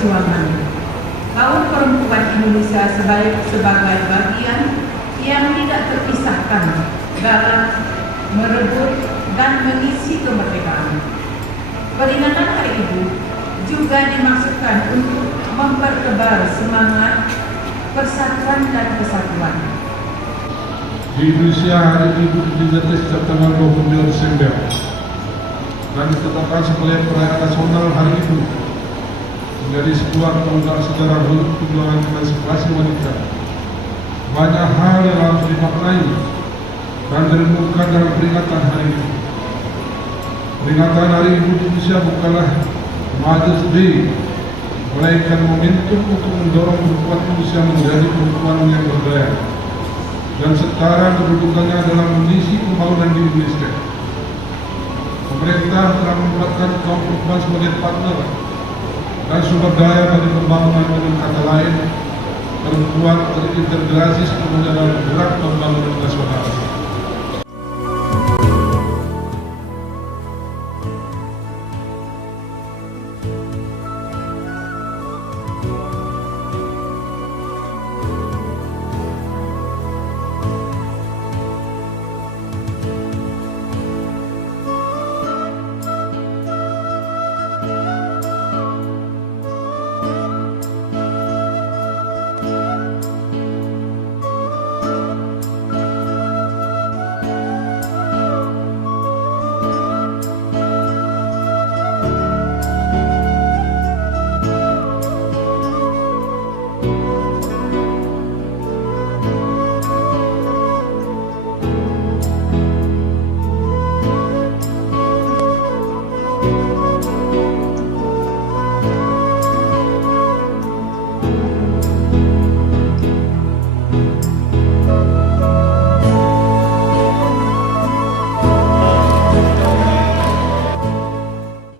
perjuangan kaum perempuan Indonesia sebagai bagian yang tidak terpisahkan dalam merebut dan mengisi kemerdekaan. Peringatan Hari Ibu juga dimaksudkan untuk mempertebal semangat persatuan dan kesatuan. Di Indonesia Hari Ibu dijatuhi setiap tanggal 22 Desember dan ditetapkan sebagai perayaan nasional Hari Ibu menjadi sebuah tonggak sejarah untuk perjuangan emansipasi wanita. Banyak hal yang harus dimaknai dan direnungkan dalam peringatan Hari Ibu. Peringatan Hari Ibu di Indonesia bukanlah Mother's Day, melainkan momentum untuk mendorong perempuan Indonesia menjadi perempuan yang berdaya dan setara kedudukannya dalam mengisi pembangunan di Indonesia. Pemerintah telah menempatkan kaum perempuan sebagai partner dan sumber daya bagi pembangunan. Dengan kata lain, perempuan terintegrasi sepenuhnya dalam gerak pembangunan nasional.